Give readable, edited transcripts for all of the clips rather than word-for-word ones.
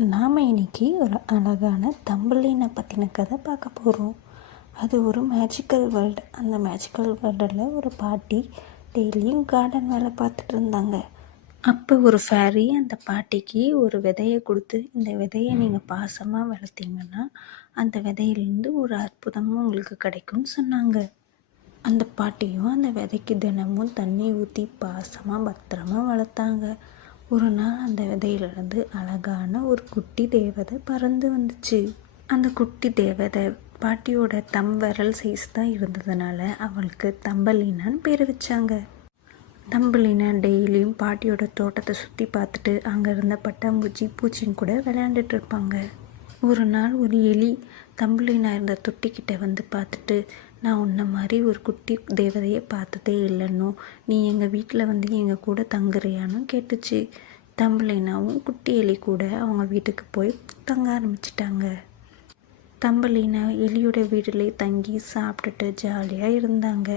நாம் இன்னைக்கு ஒரு அழகான தம்புலினை பற்றின கதை பார்க்க போகிறோம். அது ஒரு மேஜிக்கல் வேர்ல்டு. அந்த மேஜிக்கல் வேர்ல்டில் ஒரு பாட்டி டெய்லியும் கார்டன் வேலை பார்த்துட்டு இருந்தாங்க. அப்போ ஒரு ஃபேரி அந்த பாட்டிக்கு ஒரு விதையை கொடுத்து, இந்த விதையை நீங்கள் பாசமாக வளர்த்தீங்கன்னா அந்த விதையிலேருந்து ஒரு அற்புதமும் உங்களுக்கு கிடைக்கும்னு சொன்னாங்க. அந்த பாட்டியும் அந்த விதைக்கு தினமும் தண்ணி ஊற்றி பாசமாக பத்திரமா வளர்த்தாங்க. ஒரு நாள் அந்த விதையிலிருந்து அழகான ஒரு குட்டி தேவதை பறந்து வந்துச்சு. அந்த குட்டி தேவதை பாட்டியோட விரல் சைஸ் தான் இருந்ததுனால அவளுக்கு தம்பலினான்னு பேர் வச்சாங்க. தம்பலினா டெய்லியும் பாட்டியோட தோட்டத்தை சுற்றி பார்த்துட்டு அங்கே இருந்த பட்டாம்பூச்சி பூச்சின்னு கூட விளையாண்டுட்டு இருப்பாங்க. ஒரு நாள் ஒரு எலி தம்புலினா இருந்த தொட்டிக்கிட்ட வந்து பார்த்துட்டு, நான் உன்ன மாதிரி ஒரு குட்டி தேவதையை பார்த்ததே இல்லைன்னோ, நீ எங்கள் வீட்டில் வந்து எங்கள் கூட தங்குறியான்னு கேட்டுச்சு. தம்புலினாவும் குட்டி எலி கூட அவங்க வீட்டுக்கு போய் தங்க ஆரம்பிச்சிட்டாங்க. தம்புலினா எலியோட வீட்டிலே தங்கி சாப்பிட்டுட்டு ஜாலியாக இருந்தாங்க.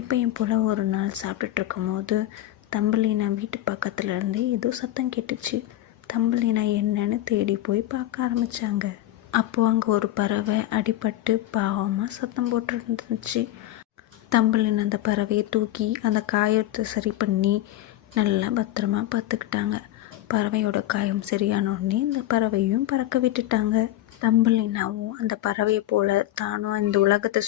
எப்பயும் போல் ஒரு நாள் சாப்பிட்டுட்டு இருக்கும்போது தம்புலினா வீட்டு பக்கத்துல இருந்து ஏதோ சத்தம் கேட்டுச்சு. தம்புலினா என்னன்னு தேடி போய் பார்க்க ஆரம்பித்தாங்க. அப்போது அங்கே ஒரு பறவை அடிபட்டு பாவமாக சத்தம் போட்டு இருந்துச்சு. தம்புலினா அந்த பறவையை தூக்கி அந்த காயத்தை சரி பண்ணி நல்லா பத்திரமா பார்த்துக்கிட்டாங்க. பறவையோட காயம் சரியானோடனே இந்த பறவையும் பறக்க விட்டுட்டாங்க. தம்புலினாவும் அந்த பறவையை போல் தானும் இந்த உலகத்தை